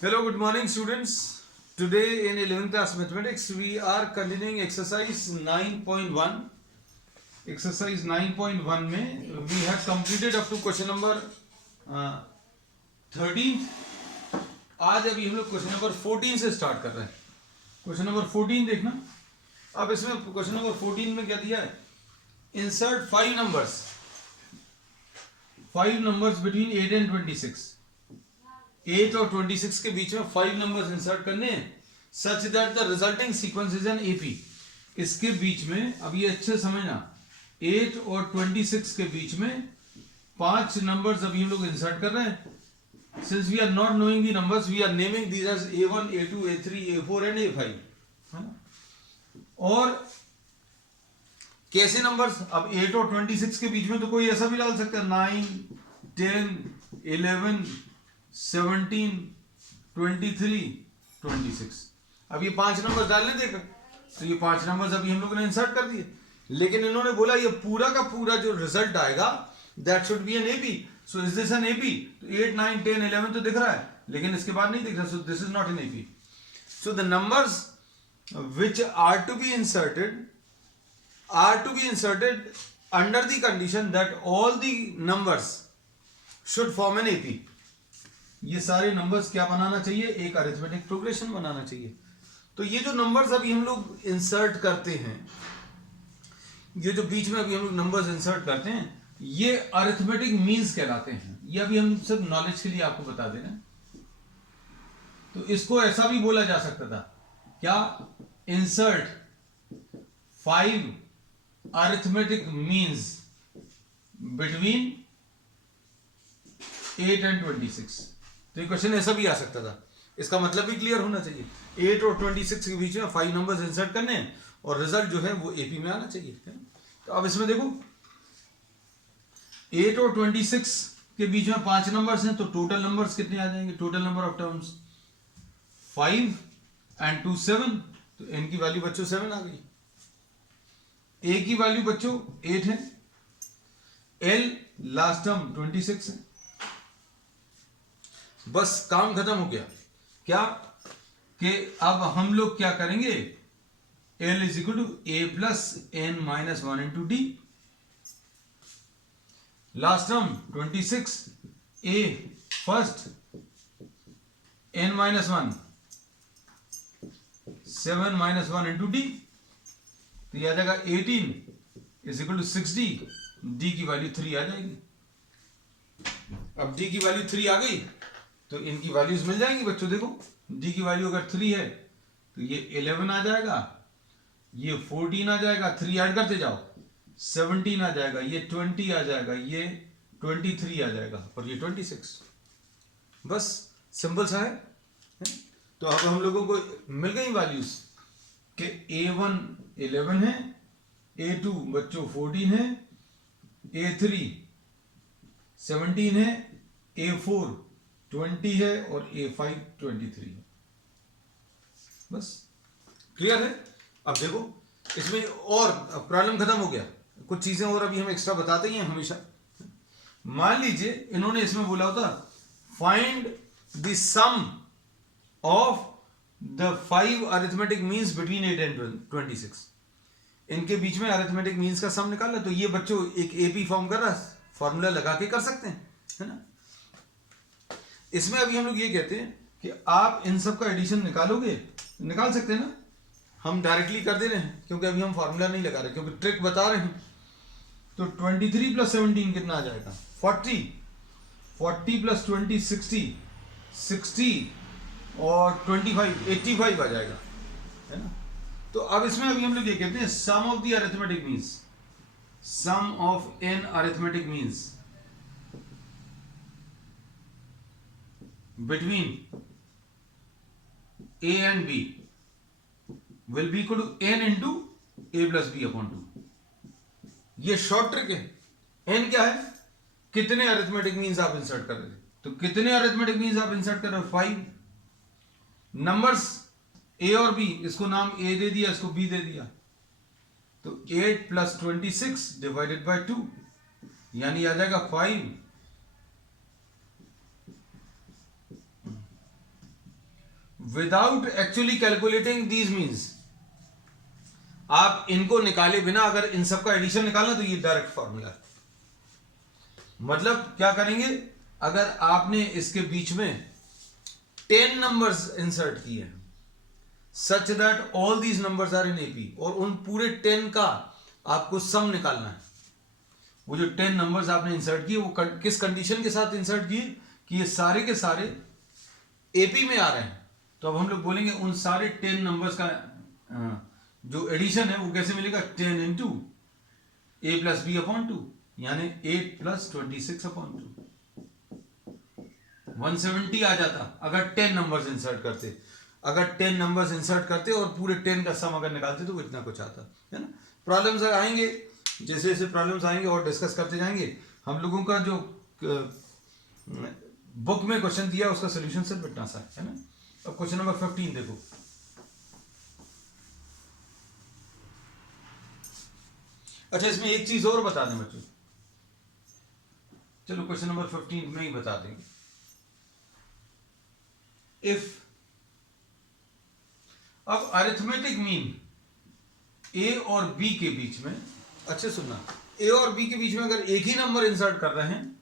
Hello, good morning, students. Today in 11th class mathematics, we are continuing exercise 9.1. Exercise 9.1 में we have completed up to question number 13. आज अभी हम लोग question number 14 से start कर रहे हैं. क्वेश्चन नंबर 14 देखना. अब इसमें क्वेश्चन नंबर 14 में क्या दिया है? Insert 5 numbers between 8 and 26. 8 और 26 के बीच में 5 नंबर्स इंसर्ट करने हैं such that the resulting sequence is an AP. इसके बीच में अब ये अच्छे समझना, 8 और 26 के बीच में 5 नंबर्स अभी हम लोग इंसर्ट कर रहे हैं. Since we are not knowing the numbers, we are naming these as A1, A2, A3, A4 and A5. और कैसे नंबर्स? अब 8 और 26 के बीच में तो कोई ऐसा भी डाल सकता है, 9, 10, 11, 17, 23, 26. अब ये 5 नंबर डालने देगा तो ये 5 नंबर्स अभी हम लोगों ने इंसर्ट कर दिए. लेकिन इन्होंने बोला ये पूरा का पूरा जो रिजल्ट आएगा that should be an AP. So is this an AP? तो 8, 9, 10, 11 तो दिख रहा है लेकिन इसके बाद नहीं दिख रहा. सो this is not an AP. So the numbers which are to be inserted under the condition that all the numbers should form an AP. ये सारे नंबर्स क्या बनाना चाहिए? एक अरिथमेटिक प्रोग्रेशन बनाना चाहिए. तो ये जो नंबर्स अभी हम लोग इंसर्ट करते हैं, ये जो बीच में अभी हम लोग नंबर्स इंसर्ट करते हैं, ये अरिथमेटिक मीन्स कहलाते हैं. ये अभी हम सब नॉलेज के लिए आपको बता दे रहे हैं. तो इसको ऐसा भी बोला जा सकता था, क्या? Insert 5 arithmetic means between 8 and 26. तो ये क्वेश्चन ऐसा भी आ सकता था. इसका मतलब भी क्लियर होना चाहिए. 8 और 26 के बीच में 5 नंबर्स इंसर्ट करने हैं और रिजल्ट जो है वो एपी में आना चाहिए. तो अब इसमें देखो 8 और 26 के बीच में 5 नंबर्स हैं तो टोटल नंबर्स कितने आ जाएंगे? Total number of terms 5 and 2 7. तो n की वैल्यू बच्चों 7 आ गई. a की वैल्यू बच्चों 8 है. l लास्ट टर्म 26 है. बस काम खत्म हो गया. क्या कि अब हम लोग क्या करेंगे? l is equal to a plus n minus 1 into D. Last term 26, a first, n minus 1, 7 minus 1 into D. तो यह आ जाएगा 18 is equal to 6d. d की वैल्यू 3 आ जाएगी. अब d की वैल्यू 3 आ गई तो इनकी वैल्यूज मिल जाएंगी बच्चों. देखो d की वैल्यू अगर 3 है तो ये 11 आ जाएगा, ये 14 आ जाएगा, 3 ऐड करते जाओ 17 आ जाएगा, ये 20 आ जाएगा, ये 23 आ जाएगा और ये 26. बस सिंपल सा है. तो अब हम लोगों को मिल गई वैल्यूज कि A1 11 है, A2 बच्चों 14 है, A3 17 है, A4 20 है और A5 23 है. बस क्लियर है. अब देखो इसमें और प्रॉब्लम खत्म हो गया. कुछ चीजें और अभी हम एक्स्ट्रा बताते ही हैं हमेशा. मान लीजिए इन्होंने इसमें बोला होता find the sum of the 5 arithmetic means between 8 and 26. इनके बीच में अरिथमेटिक मीन्स का सम निकालना. तो ये बच्चों एक एपी फॉर्म कर रहा है, फॉर्मूला लगा के कर सकते हैं, है ना. इसमें अभी हम लोग ये कहते हैं कि आप इन सब का एडिशन निकालोगे, निकाल सकते हैं ना. हम डायरेक्टली कर दे रहे हैं क्योंकि अभी हम फॉर्मूला नहीं लगा रहे, क्योंकि ट्रिक बता रहे हैं. तो 23 प्लस 17 कितना आ जाएगा? 40. 40 प्लस 20 60. 60 और 25 85 आ जाएगा, है ना. तो अब इसमें अभी हम लोग ये कहते हैं sum of the arithmetic means, sum of an arithmetic means between a and b will be equal to n into a plus b upon 2. ये शॉर्ट ट्रिक है. n क्या है? कितने अरिथमेटिक मीन्स आप इंसर्ट कर रहे थे. तो कितने अरिथमेटिक मीन्स आप इंसर्ट कर रहे हो? 5 नंबर्स a और b. इसको नाम a दे दिया, इसको b दे दिया. तो 8 प्लस 26 डिवाइडेड बाय 2 यानी आ जाएगा 5 without actually calculating these means, आप इनको निकाले बिना अगर इन सबका एडिशन निकालना तो ये डायरेक्ट फॉर्मूला। मतलब क्या करेंगे, अगर आपने इसके बीच में 10 नंबर्स इंसर्ट किए हैं such that all these numbers are in AP, और उन पूरे 10 का आपको सम निकालना है। वो जो 10 नंबर्स आपने इंसर्ट किए वो किस कंडीशन के साथ इंसर्ट किए कि ये सारे के सारे एपी में आ रहे हैं। तो अब हम लोग बोलेंगे उन सारे 10 नंबर्स का जो एडिशन है वो कैसे मिलेगा, 10 इंटू ए प्लस बी अपॉन 2, यानी 8 प्लस 26 अपॉन 2, 170 आ जाता अगर 10 नंबर्स इंसर्ट करते। अगर 10 नंबर्स इंसर्ट करते और पूरे 10 का सम अगर निकालते तो इतना कुछ आता है ना। प्रॉब्लम्स आएंगे, जैसे जैसे प्रॉब्लम्स आएंगे और डिस्कस करते जाएंगे। हम लोगों का जो बुक में क्वेश्चन दिया उसका सोल्यूशन सिर्फ इतना सा है ना। अब क्वेश्चन नंबर 15 देखो। अच्छा, इसमें एक चीज और बता दें बच्चों, चलो क्वेश्चन नंबर 15 में ही बता देंगे। इफ, अब अरिथमेटिक मीन ए और बी के बीच में, अच्छे सुनना, ए और बी के बीच में अगर एक ही नंबर इंसर्ट कर रहे हैं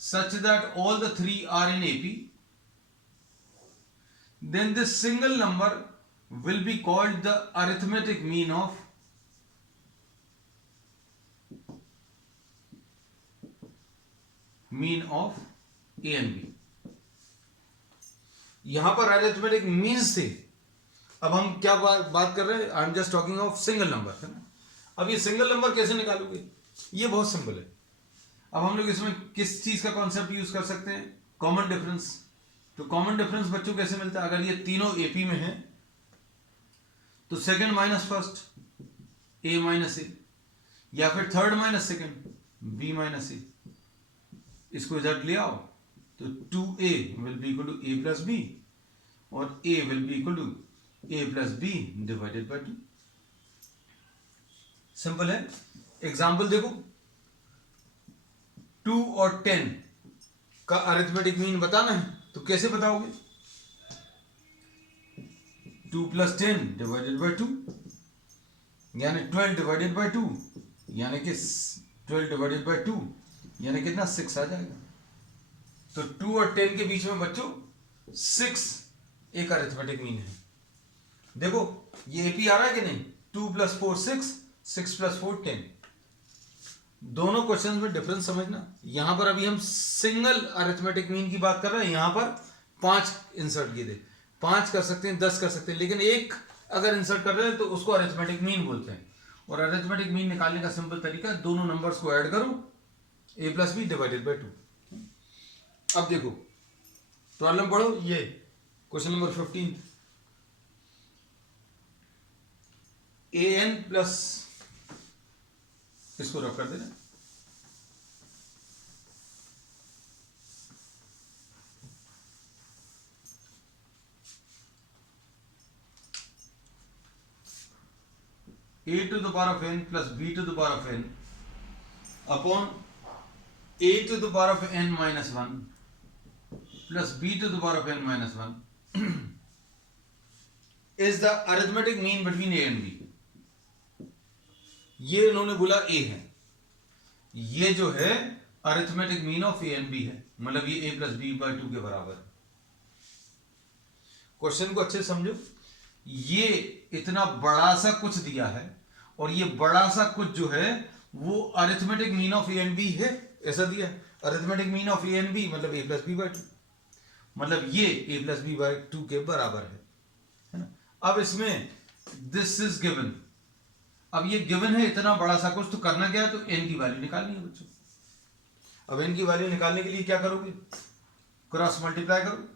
such that all the three are in AP, then this single number will be called the arithmetic mean of A and B। यहां पर अरिथमेटिक मीन्स थे, अब हम क्या बात कर रहे हैं, I am just talking of single number, है ना। अब ये सिंगल नंबर कैसे निकालोगे, ये बहुत सिंपल है। अब हम लोग इसमें किस चीज का कॉन्सेप्ट यूज कर सकते हैं, कॉमन डिफरेंस। तो कॉमन डिफरेंस बच्चों कैसे मिलता है, अगर ये तीनों एपी में है तो second minus first A minus A, या फिर third minus second B minus A. इसको इधर ले आओ तो 2a will be equal to a plus B, और a will be equal to a plus B divided by 2। Simple है। Example देखो, 2 और 10 का अरिथमेटिक मीन बताना है तो कैसे बताओगे, 2 प्लस 10 डिवाइडेड बाय 2, यानी 12 डिवाइडेड बाय 2, यानी कि 12 डिवाइडेड बाय 2 यानी कितना 6 आ जाएगा। तो 2 और 10 के बीच में बच्चों 6 एक अरिथमेटिक मीन है। देखो ये एपी आ रहा है कि नहीं, 2 प्लस 4 6, 6 प्लस 4 10। दोनों क्वेश्चन में डिफरेंस समझना। यहां पर अभी हम सिंगल अरिथमेटिक मीन की बात कर रहे हैं, यहां पर 5 इंसर्ट किए थे, 5 कर सकते हैं, 10 कर सकते हैं, लेकिन एक अगर इंसर्ट कर रहे हैं तो उसको अरिथमेटिक मीन बोलते हैं। और अरिथमेटिक मीन निकालने का सिंपल तरीका, दोनों नंबर्स को ऐड करो, a plus B divided by 2। अब देखो प्रॉब्लम पढ़ो, ये क्वेश्चन नंबर 15, an प्लस, इसको रख कर देना, a to the power of n plus b to the power of n upon a to the power of n minus 1 plus b to the power of n minus 1 is the arithmetic mean between a and b। ये उन्होंने बोला a है, ये जो है arithmetic mean of A and B है, मतलब ये a प्लस बी बाय 2 के बराबर है। क्वेश्चन को अच्छे समझो, ये इतना बड़ा सा कुछ दिया है और ये बड़ा सा कुछ जो है वो arithmetic mean of A and B है, ऐसा दिया। Arithmetic mean of A and B मतलब a प्लस बी बाय 2, मतलब ये a प्लस बी बाय 2 के बराबर है ना। अब इसमें दिस इज गिवन, अब ये गिवन है इतना बड़ा सा कुछ, तो करना क्या है, तो n की वैल्यू निकालनी है बच्चों। अब n की वैल्यू निकालने के लिए क्या करोगे, क्रॉस मल्टीप्लाई करो।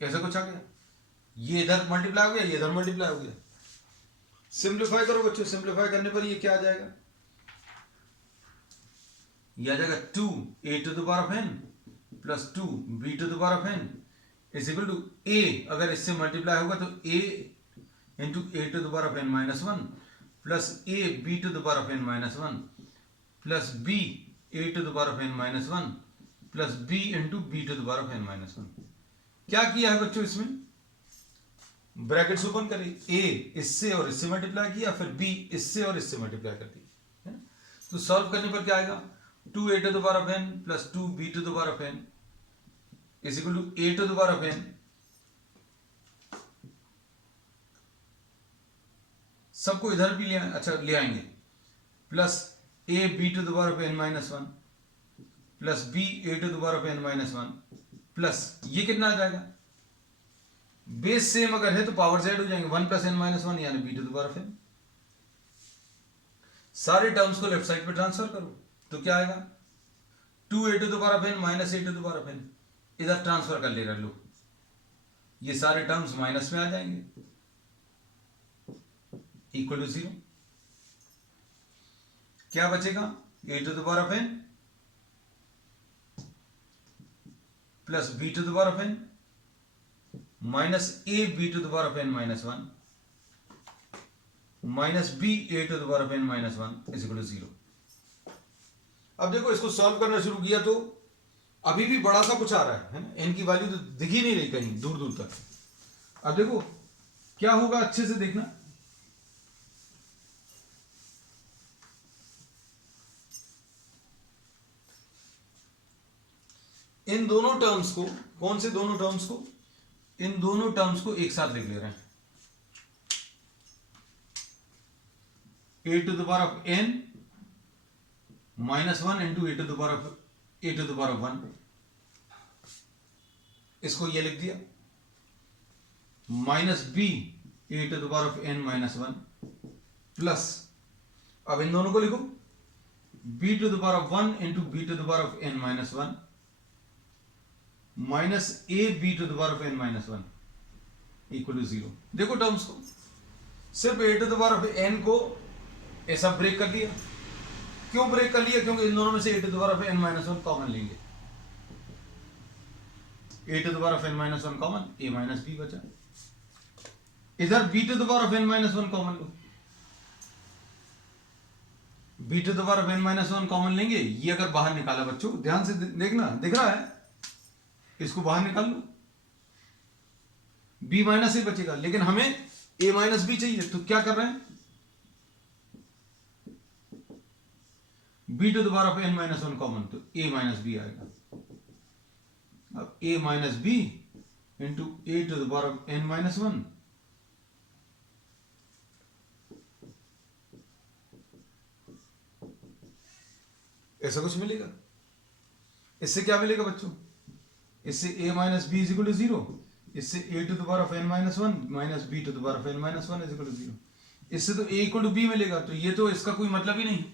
कैसा कुछ आ गया, ये इधर मल्टीप्लाई हो गया, ये इधर मल्टीप्लाई हो गया। सिंप्लीफाई करो बच्चों, सिंप्लीफाई करने पर ये क्या आ जाएगा, ये आ जाएगा 2a to the power of n plus 2b to the power of n is equal to a, अगर इससे मल्टीप्लाई होगा तो a into A to the power of N minus one plus A B to the power of N minus one plus B A to the power of N minus one plus B into B to the power of N minus one. क्या किया है बच्चों, इसमें brackets open करें, ए इससे और इससे multiply किया, फिर बी इससे और इससे मल्टीप्लाई कर दी, है ना। तो सॉल्व करने पर क्या आएगा, 2a to the power of n plus 2b to the power of n is equal to a to the power of n, सबको इधर भी ले ले आएंगे, plus a b to the power of n minus one plus b a to the power of n minus one plus ये कितना आ जाएगा, बेस सेम अगर है तो पावर जेड हो जाएंगे, 1 प्लस n माइनस वन यानी b to the power of n। सारे टर्म्स को लेफ्ट साइड पे ट्रांसफर करो तो क्या आएगा, 2a to the power of n minus a to the power of n, इधर ट्रांसफर कर ले रहे लो, ये सारे टर्म्स माइनस में आ जाएंगे, इक्वल टू 0। क्या बचेगा, a to the power of n plus b to the power of n minus a b to the power of n minus one minus b a to the power of n minus one is equal to 0। अब देखो इसको solve करना शुरू किया तो अभी भी बड़ा सा कुछ आ रहा है ना, n की वैल्यू तो दिख ही नहीं रही कहीं दूर दूर तक। अब देखो क्या होगा, अच्छे से देखना, इन दोनों टर्म्स को, कौन से दोनों टर्म्स को, इन दोनों टर्म्स को एक साथ लिख ले रहे हैं, a to the power of n minus one into A to the power of a to the power of one, इसको ये लिख दिया, minus b a to the power of n minus one plus, अब इन दोनों को लिखो, b to the power of one into b to the power of n minus one minus a b to the power of n minus one equal to 0। देखो terms को, सिर्फ a to the power of n को ऐसा break कर लिया, क्यों break कर लिया, क्योंकि इन दोनों में से a to the power of n minus one common लेंगे, a to the power of n minus one common, a minus b बचा, इधर b to the power of n minus one common लो, b to the power of n minus one common लेंगे, ये अगर बाहर निकाला बच्चों ध्यान से देखना, दिख रहा है, इसको बाहर निकाल लो, b माइनस ए बचेगा, लेकिन हमें a माइनस बी चाहिए, तो क्या कर रहे हैं, b to the power of n minus one common, तो a माइनस बी आएगा। अब a minus b into A to the power of n minus one, ऐसा कुछ मिलेगा। इससे क्या मिलेगा बच्चों, इससे a minus b is equal to 0, इससे a to the power of n minus one minus b to the power of n minus one is equal to 0, इससे तो a इक्वल टू b मिलेगा, तो ये तो इसका कोई मतलब ही नहीं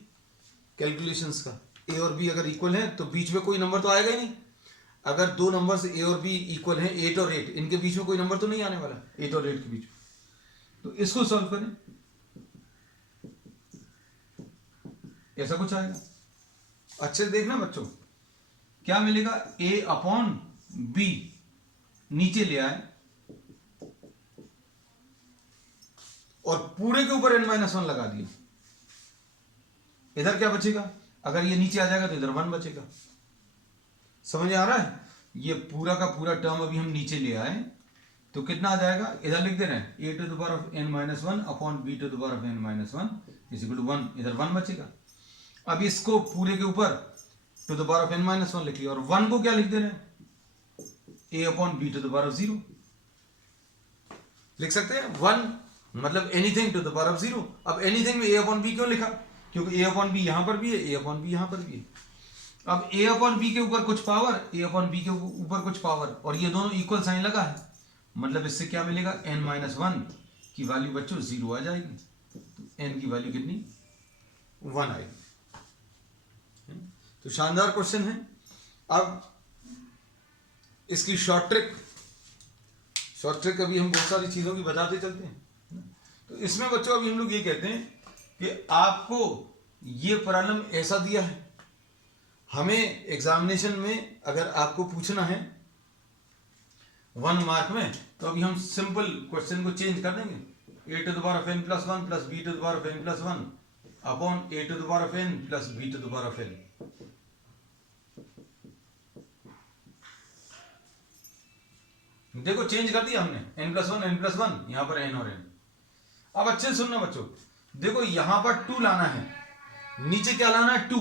कैलकुलेशंस का, a और b अगर इक्वल है तो बीच में कोई नंबर तो आएगा ही नहीं, अगर दो नंबर्स a और b इक्वल हैं 8 और 8, इनके बीच में कोई नंबर तो नहीं आने वाला 8 और 8 के बीच में, तो इसको सॉल्व करें, ऐसा कुछ आएगा। अच्छे से देखना बच्चों, क्या मिलेगा, a अपॉन b नीचे ले आए और पूरे के ऊपर n माइनस वन लगा दिया, इधर क्या बचेगा, अगर ये नीचे आ जाएगा तो इधर 1 बचेगा, समझ आ रहा है, ये पूरा का पूरा टर्म अभी हम नीचे ले आए तो कितना आ जाएगा, इधर लिख दे रहे हैं a to the power of n minus one upon b to the power of n minus one is equal to 1, इधर 1 बचेगा। अब इसको पूरे के ऊपर to the power of n minus one लिख लिया, और 1 को क्या लिख दे रहे हैं, a upon b to the power of 0 लिख सकते हैं, 1 मतलब anything to the power of 0। अब एनीथिंग में a अपॉन b क्यों लिखा, क्योंकि a अपॉन b यहां पर भी है, a अपॉन b यहां पर भी है। अब a अपॉन b के ऊपर कुछ पावर, a अपॉन b के ऊपर कुछ पावर, और ये दोनों इक्वल साइन लगा है, मतलब इससे क्या मिलेगा, n माइनस वन की वैल्यू बच्चों 0 आ जाएगी, तो n की वैल्यू कितनी, 1 आएगी। तो शानदार क्वेश्चन है। अब इसकी शॉर्ट ट्रिक अभी हम बहुत सारी चीजों की बताते चलते हैं। तो इसमें बच्चों अभी हम लोग ये कहते हैं कि आपको ये प्रॉब्लम ऐसा दिया है, हमें एग्जामिनेशन में अगर आपको पूछना है 1 मार्क में, तो अभी हम सिंपल क्वेश्चन को चेंज कर देंगे, a to the power of n plus 1 plus b to the power of n plus 1 upon a to the power of n plus b to the power of n। देखो change कर दिया हमने, n plus 1 n plus 1, यहां पर n और n। अब अच्छे से सुनना बच्चों, देखो यहां पर 2 लाना है, नीचे क्या लाना है 2,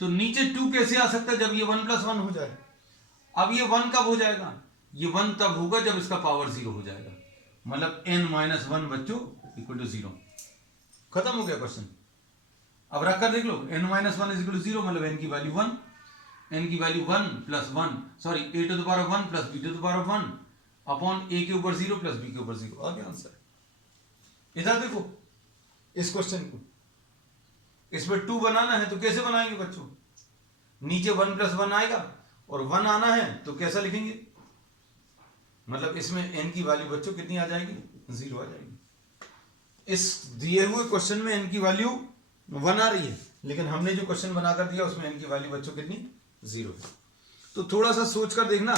तो नीचे 2 कैसे आ सकता है जब ये 1 plus 1 हो जाए। अब ये 1 कब हो जाएगा, ये 1 तब होगा जब इसका पावर 0 हो जाएगा, मतलब n minus 1 बच्चों इक्वल टू 0। खत्म हो गया क्वेश्चन। अब रख कर देख लो, n minus 1 is equal to 0, मतलब n की वैल्यू 1, n की value 1 plus 1, sorry a to the power of 1 plus b to the power of 1 upon a के ऊपर 0 प्लस b के ऊपर 0। आ गया आंसर। इधर देखो इस क्वेश्चन को, इसमें 2 बनाना है तो कैसे बनाएंगे बच्चों, नीचे 1 प्लस 1 आएगा और 1 आना है तो कैसा लिखेंगे, मतलब इसमें n की वैल्यू बच्चों कितनी आ जाएगी, 0 आ जाएगी। इस दिए हुए क्वेश्चन में n की वैल्यू 1 आ रही है, लेकिन हमने जो क्वेश्चन बनाकर दिया उसमें n की वैल्यू बच्चों कितनी, 0 है। तो थोड़ा सा सोच कर देखना,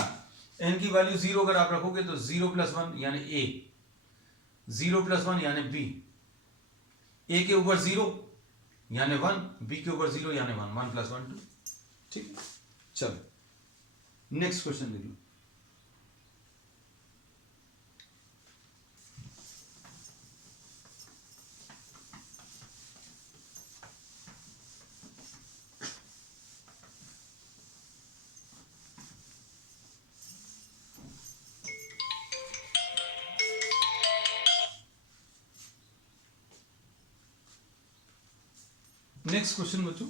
n की वैल्यू 0 अगर आप रखोगे तो 0 प्लस 1 यानी a, 0 प्लस 1 यानी b, a के ऊपर 0 यानी 1, b के ऊपर 0 यानी 1, 1 प्लस 1 2। ठीक है, चलो नेक्स्ट क्वेश्चन देख लो। नेक्स्ट क्वेश्चन बच्चों,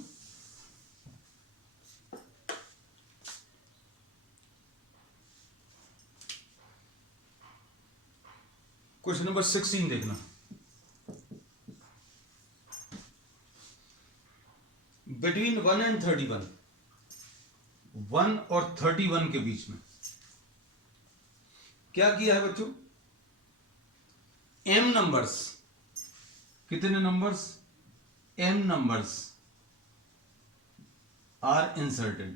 क्वेश्चन नंबर 16 देखना। बिटवीन 1 एंड 31, 1 और 31 के बीच में क्या किया है बच्चों, m नंबर्स, कितने numbers, m numbers are inserted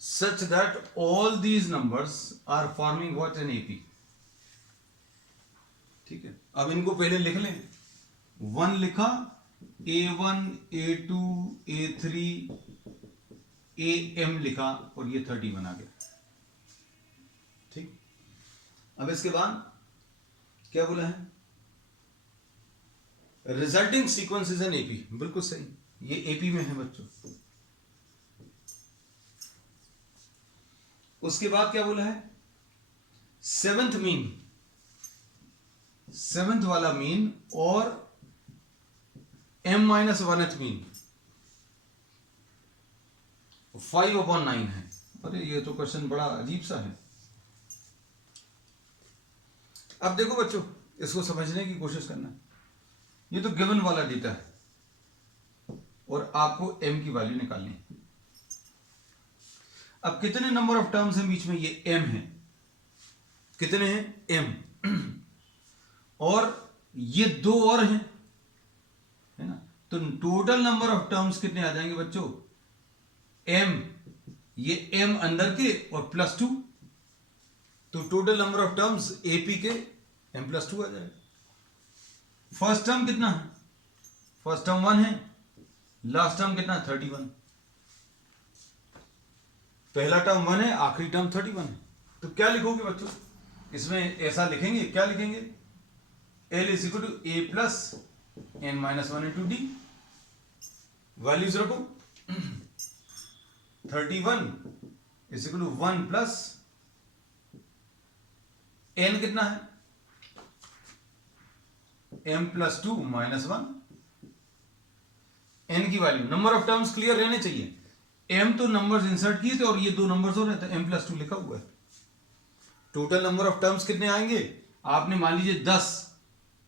such that all these numbers are forming what, an AP। ठीक है, अब इनको पहले लिख लें। 1 लिखा, A1 A2 A3 AM लिखा और ये 31 आ गया। ठीक, अब इसके बाद क्या बोला है, resulting sequence is an AP. बिल्कुल सही, ये एपी में है बच्चों। उसके बाद क्या बोला है, सेवेंथ मीन, सेवेंथ वाला मीन और m माइनस 1th मीन 5/9 है। अरे ये तो क्वेश्चन बड़ा अजीब सा है। अब देखो बच्चों, इसको समझने की कोशिश करना। ये तो गिवन वाला डेटा है और आपको m की वैल्यू निकालनी है। अब कितने नंबर ऑफ टर्म्स हैं बीच में, ये m है, कितने हैं m, और ये 2 और हैं, है ना, तो टोटल नंबर ऑफ टर्म्स कितने आ जाएंगे बच्चों, m, ये m अंदर के और +2, तो total number of terms AP के m+2 आ जाएगा। फर्स्ट टर्म कितना है, फर्स्ट टर्म 1 है, लास्ट टर्म कितना है 31, पहला टर्म 1 है, आखिरी टर्म 31 है। तो क्या लिखोगे बच्चों, इसमें ऐसा लिखेंगे, क्या लिखेंगे, L is equal to A plus n minus 1 into d, values रखो, 31 is equal to 1 plus n कितना है, m+2 माइनस 1, n की value, number of terms clear रहने चाहिए। m तो नंबर्स इंसर्ट किए थे और ये 2 नंबर्स हो रहे थे, m+2 लिखा हुआ है। टोटल नंबर ऑफ टर्म्स कितने आएंगे, आपने मान लीजिए 10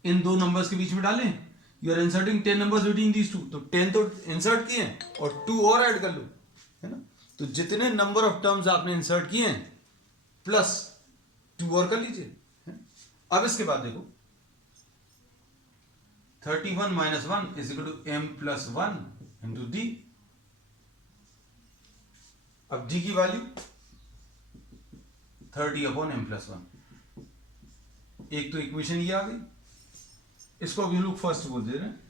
इन 2 नंबर्स के बीच में डालें, you are inserting 10 numbers between these two, तो 10 तो इंसर्ट किए और 2 और ऐड कर लो, है ना। तो जितने नंबर ऑफ टर्म्स आपने इंसर्ट किए हैं प्लस 2 और कर लीजिए। अब इसके बाद देखो, 31 minus 1 is equal to m+1 into d. अब d की वैल्यू 30/m+1, एक तो इक्वेशन ये आ गई, इसको अभी हम लोग फर्स्ट बोल दे रहे हैं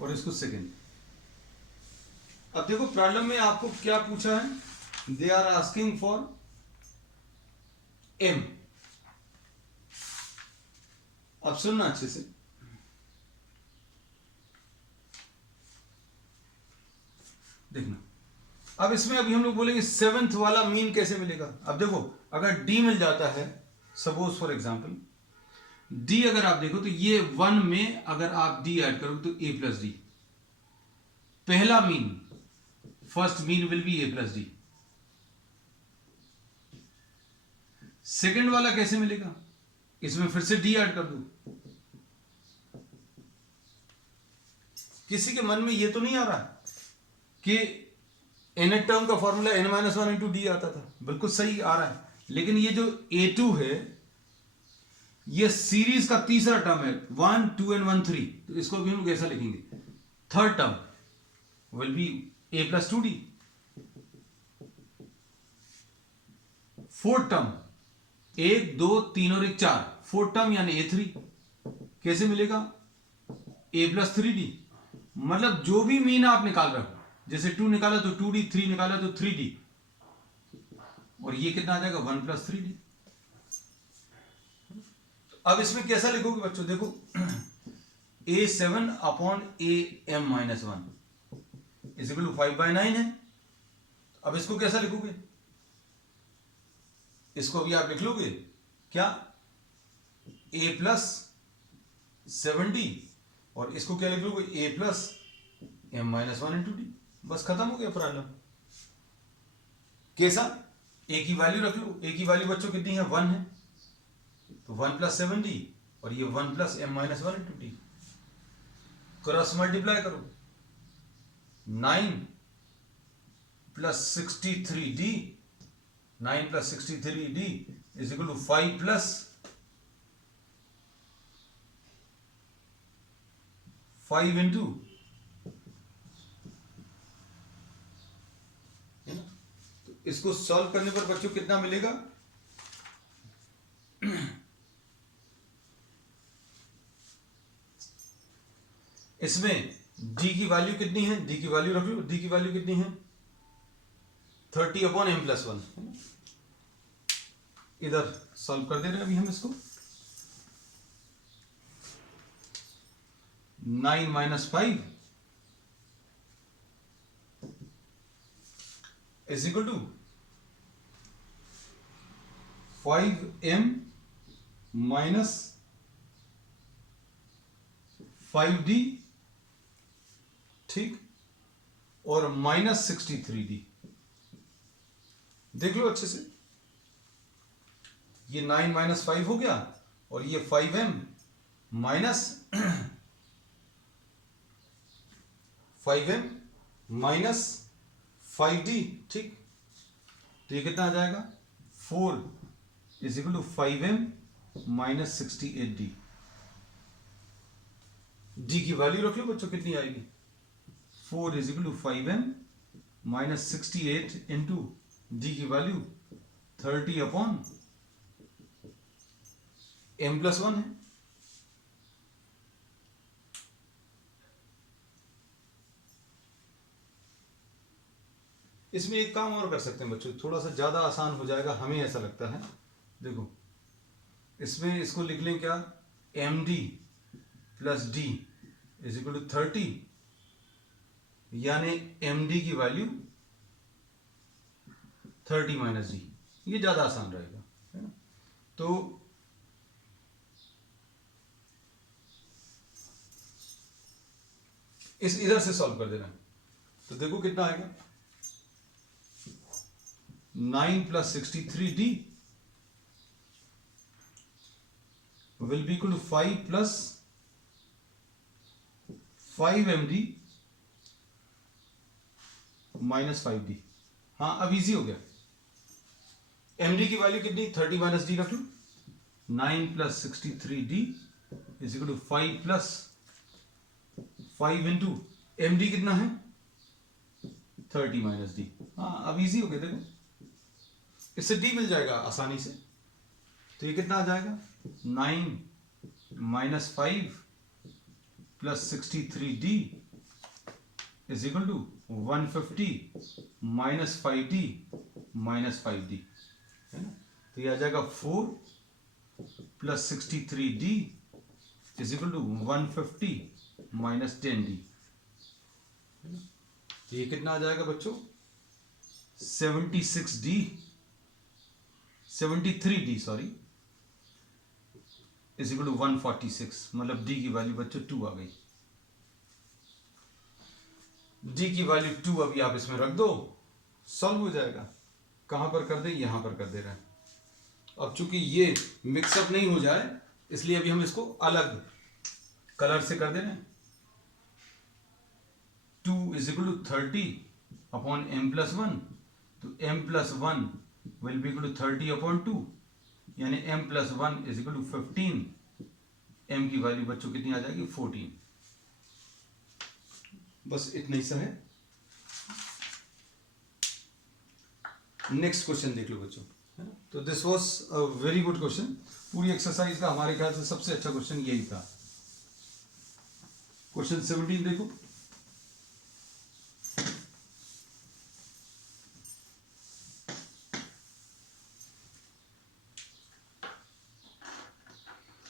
और इसको सेकंड। अब देखो प्रॉब्लम में आपको क्या पूछा है, they are asking for m। अब सुनना अच्छे से, देखना। अब इसमें अभी हम लोग बोलेंगे सेवेंथ वाला मीन कैसे मिलेगा। अब देखो अगर d मिल जाता है, सपोज फॉर एग्जांपल d अगर आप देखो तो ये 1 में अगर आप d ऐड करोगे तो a प्लस डी, पहला mean, first mean will be a plus D. Second वाला कैसे मिलेगा, इसमें फिर से d ऐड कर दो। किसी के मन में ये तो नहीं आ रहा कि nth टर्म का फॉर्मूला n-1 इंटू डी आता था, बिल्कुल सही आ रहा है, लेकिन ये जो a2 है ये सीरीज का तीसरा टर्म है, 1 2 एंड 1 3, तो इसको भी हम लोग ऐसा लिखेंगे, third term will be a plus 2d। Fourth term 1 2 3 और 1 4, फोर्थ टर्म यानी a3 कैसे मिलेगा, a प्लस 3d। मतलब जो भी मीन आप निकाल रहे हो, जैसे 2 निकाला तो 2d, 3 निकाला तो 3d, और ये कितना आ जाएगा 1 प्लस 3d। अब इसमें कैसा लिखोगे बच्चों, देखो a7 upon am-1 is equal to 5/9 है। अब इसको कैसा लिखोगे, इसको भी आप लिख लोगे क्या, a प्लस 7d, और इसको क्या लिख लोगे, a plus m-1 into D. बस खत्म हो गया प्रॉब्लम। कैसा, a की वैल्यू रख लो, a की वैल्यू बच्चों कितनी है, 1 है, तो 1 प्लस 7d और ये 1 plus m-1 into d, cross multiply करो, 9 plus 63d, 9 plus 63d is equal to 5 plus 5 into, तो इसको सॉल्व करने पर बच्चों कितना मिलेगा, इसमें d की वैल्यू कितनी है, d की वैल्यू रख लो, d की वैल्यू कितनी है 30 अपॉन m+1। इधर सॉल्व कर दे रहे हैं अभी हम इसको, 9 minus 5 is equal to 5m minus 5d, ठीक, और माइनस 63d। देख लो अच्छे से, ये 9 माइनस 5 हो गया और ये 5m minus 5m minus 5d, ठीक, तो ये कितना आ जाएगा 4 is equal to 5m minus 68d। d की वैल्यू रख लो बच्चों कितनी आएगी, 4 is equal to 5m minus 68 into d की वैल्यू 30 अपॉन m+1 है। इसमें एक काम और कर सकते हैं बच्चों, थोड़ा सा ज्यादा आसान हो जाएगा, हमें ऐसा लगता है। देखो इसमें इसको लिख लें क्या, md plus d is equal to 30, यानी md की वैल्यू 30 माइनस d, ये ज्यादा आसान रहेगा, है ना। तो इस इधर से सॉल्व कर देना, तो देखो कितना आएगा, 9 plus 63d will be equal to 5 plus 5md minus 5d। हाँ अब इजी हो गया, md की वैल्यू कितनी 30 माइनस d रख लो, 9 plus 63d is equal to 5 plus 5 into md कितना है 30 माइनस d। हाँ अब इजी हो गया, देखो इससे d मिल जाएगा आसानी से। तो ये कितना आ जाएगा 9 minus 5 plus 63D is equal to 150 minus 5D minus 5D, है ना। तो ये आ जाएगा 4 plus 63D is equal to 150 minus 10D। तो ये कितना आ जाएगा बच्चों 73D sorry is equal to 146, मतलब D की वैल्यू बच्चों 2 आ गई। D की वैल्यू 2 अभी आप इसमें रख दो, सॉल्व हो जाएगा। कहां पर कर दे, यहां पर कर दे रहे हैं। अब चूंकि ये मिक्सअप नहीं हो जाए इसलिए अभी हम इसको अलग कलर से कर दे रहे हैं। 2 is equal to 30 upon m plus 1, तो m plus 1 will be equal to 30 upon 2, यानी m plus 1 is equal to 15। m की वैल्यू बच्चों कितनी आ जाएगी 14। बस इतना ही सा है। नेक्स्ट क्वेश्चन देख लो बच्चों, है ना। तो this was a very good question. पूरी एक्सरसाइज का हमारे ख्याल से सबसे अच्छा क्वेश्चन यही था। क्वेश्चन 17 देखो।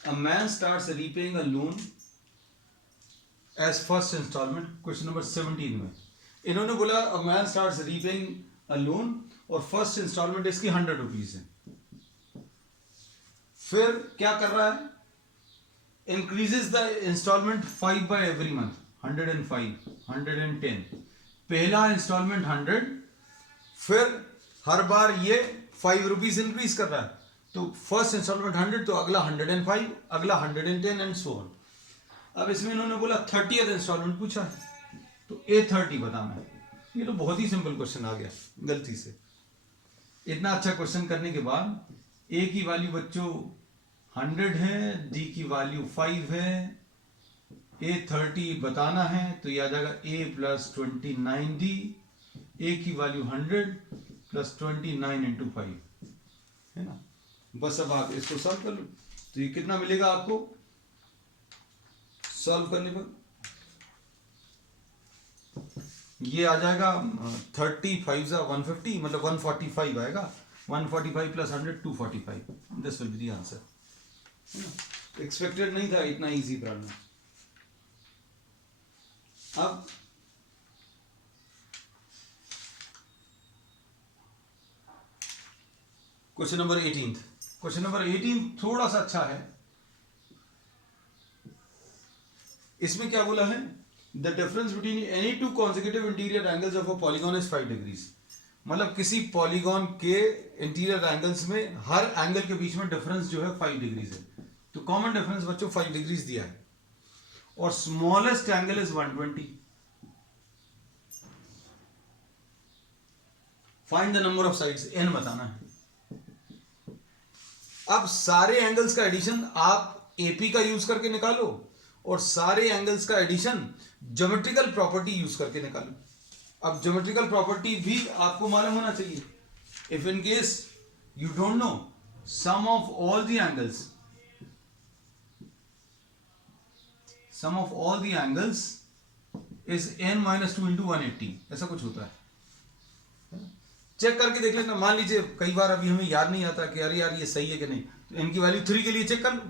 A man starts repaying a loan as first installment, question number 17 में इन्होंने बोला a man starts repaying a loan और फर्स्ट इंस्टॉलमेंट इसकी 100 रुपीज है। फिर क्या कर रहा है, increases the instalment 5 by every month, 105, 110। पहला इंस्टॉलमेंट 100, फिर हर बार ये 5 रुपीज इंक्रीज कर रहा है। तो फर्स्ट इंस्टॉलमेंट 100, तो अगला 105, अगला 110 एंड सो ऑन। अब इसमें इन्होंने बोला 30th इंस्टॉलमेंट पूछा है, तो A30 बताना है। ये तो बहुत ही सिंपल क्वेश्चन आ गया गलती से। इतना अच्छा क्वेश्चन करने के बाद A की वैल्यू बच्चों 100 है, D की वैल्यू 5 है, A30 बताना है, तो ये आ जाएगा A प्लस 29D। A की वैल्यू 100 प्लस 29 इंटू 5, है ना। बस अब आप इसको सॉल्व कर लो, तो ये कितना मिलेगा आपको सॉल्व करने पर। ये आ जाएगा 35 सा 150, मतलब 145 आएगा। 145 plus 100 245, this will be the answer. Expected नहीं था इतना इजी प्रॉब्लम। अब क्वेश्चन नंबर 18। क्वेश्चन नंबर 18 थोड़ा सा अच्छा है। इसमें क्या बोला है, the difference between any two consecutive interior angles of a polygon is 5 degrees. मतलब किसी पॉलीगॉन के इंटीरियर एंगल्स में हर एंगल के बीच में डिफरेंस जो है 5 डिग्रीज है। तो कॉमन डिफरेंस बच्चों 5 डिग्रीज दिया है और smallest angle is 120। Find the number of sides, n बताना है। अब सारे एंगल्स का एडिशन आप AP का यूज करके निकालो और सारे एंगल्स का एडिशन ज्योमेट्रिकल प्रॉपर्टी यूज करके निकालो। अब ज्योमेट्रिकल प्रॉपर्टी भी आपको मालूम होना चाहिए। If in case you don't know, sum of all the angles, sum of all the angles is n-2 into 180, ऐसा कुछ होता है। चेक करके देख लेना। मान लीजिए कई बार अभी हमें याद नहीं आता कि अरे यार ये सही है कि नहीं, तो इनकी वैल्यू 3 के लिए चेक कर लो।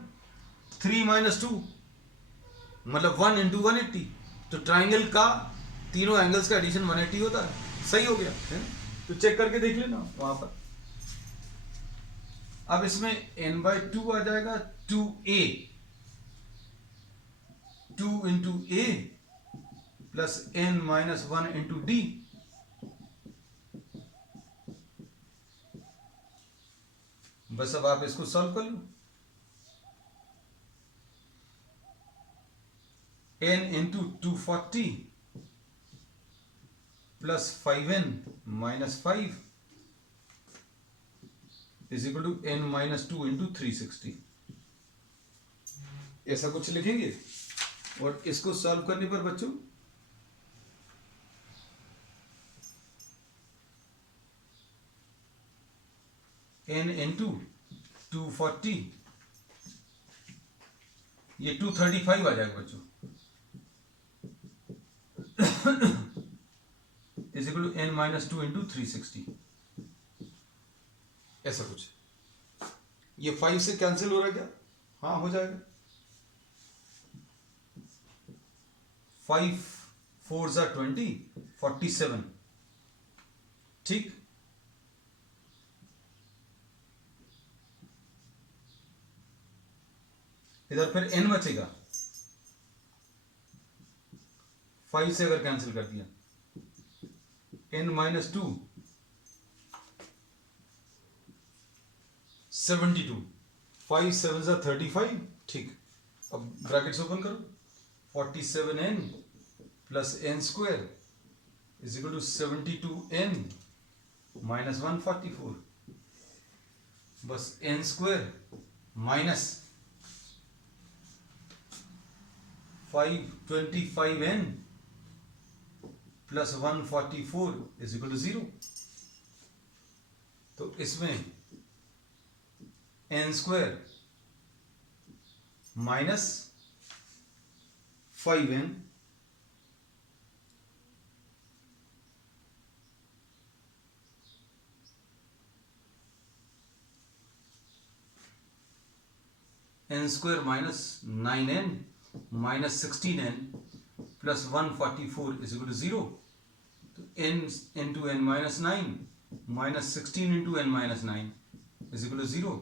3 - 2 मतलब 1 इंटू 180, तो ट्राइंगल का तीनों एंगल्स का एडिशन 180 होता है। सही हो गया है, तो चेक करके देख लेना वहां पर। अब इसमें n/2 आ जाएगा 2a, 2 into a plus n-1 into d। बस अब आप इसको सॉल्व कर लो। n into 240 plus 5n minus 5 is equal to n-2 into 360। ऐसा कुछ लिखेंगे और इसको सॉल्व करने पर बच्चों n इंटू 240, ये 235 आ जाएगा बच्चों, is equal to n minus 2 into 360, ऐसा कुछ। ये 5 से कैंसिल हो रहा है क्या? हाँ हो जाएगा। 5 4 ज़ा 20, 47, ठीक। इधर फिर n बचेगा, 5 से अगर कैंसिल कर दिया, n माइनस 2, 72, 5 7 ज़ा 35, ठीक। अब ब्रैकेट्स ओपन करो, 47n plus n square is equal to 72n minus 144, बस n square minus 525n plus 144 is equal to 0। तो इसमें n square minus 5n n square minus 9n minus 16n plus 144 is equal to 0। तो n into n minus 9 minus 16 into n minus 9 is equal to 0।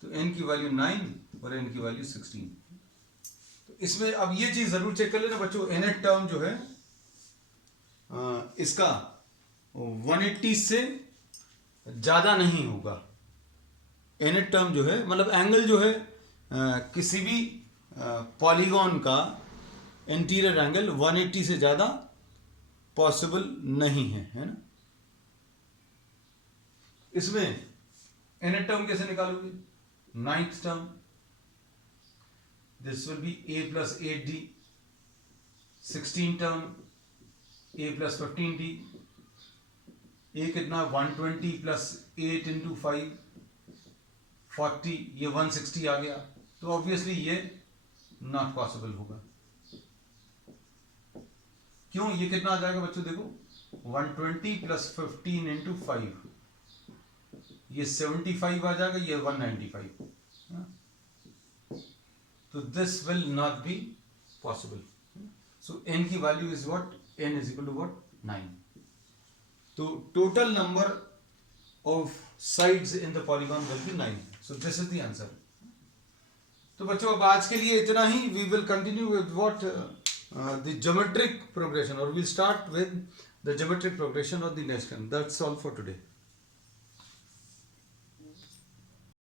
तो n की value 9 और n की value 16। तो इसमें अब ये चीज जरूर चेक कर लेना बच्चों, nth टर्म जो है इसका 180 से ज्यादा नहीं होगा। nth टर्म जो है मतलब एंगल जो है किसी भी पॉलीगॉन का इंटीरियर एंगल 180 से ज्यादा पॉसिबल नहीं है ना। इसमें nth टर्म कैसे निकालोगे? 9th term, this will be a plus 8d, 16 term a plus 15d, a कितना 120 प्लस 8 इंटू 5 40, ये 160 आ गया। तो ऑब्वियसली ये नॉट पॉसिबल होगा। क्यों? ये कितना आ जाएगा बच्चों? देखो 120 प्लस 15 इंटू 5, ये 75 आ जाएगा, ये 195। तो this will not be possible. So n की value is what? n is equal to what? 9। तो total number of sides in the polygon will be 9। So this is the answer. तो बच्चों अब आज के लिए इतना ही। We will continue with what the geometric progression, और we'll start with the geometric progression of the next one. That's all for today.